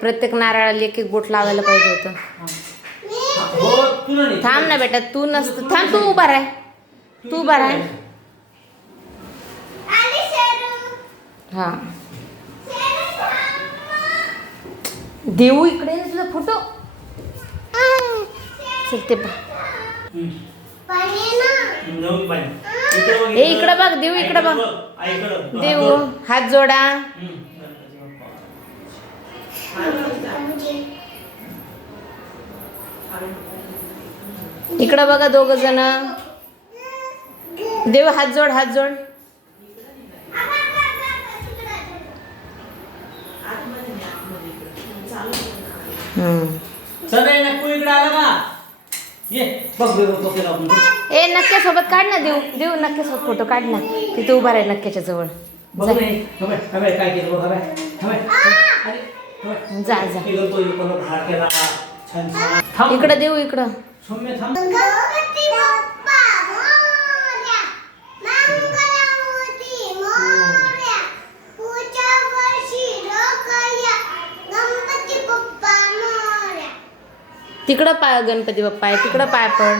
प्रत्येक नारळाला एक एक बोट लावायला पाहिजे होतं. थांब ना बेटा, तू नसतं. थांब, तू उभा राह, तू उभा राह. हा, देऊ इकडे तुझा फोटो. चल ते हे इकडं बघ, देऊ इकडं बघ. देऊ हात जोडा. इकडं बघा दोघ जण. देव हात जोड, हात जोड. ए नक्क्यासोबत काढ ना. देऊ देऊ नक्क्यासोबत फोटो काढ ना. तिथे उभा राहील नक्क्याच्या जवळ. जा जा इकडं. देऊ इकडं. तिकडं पाय गणपती बाप्पा आहे, तिकडं पाय पड.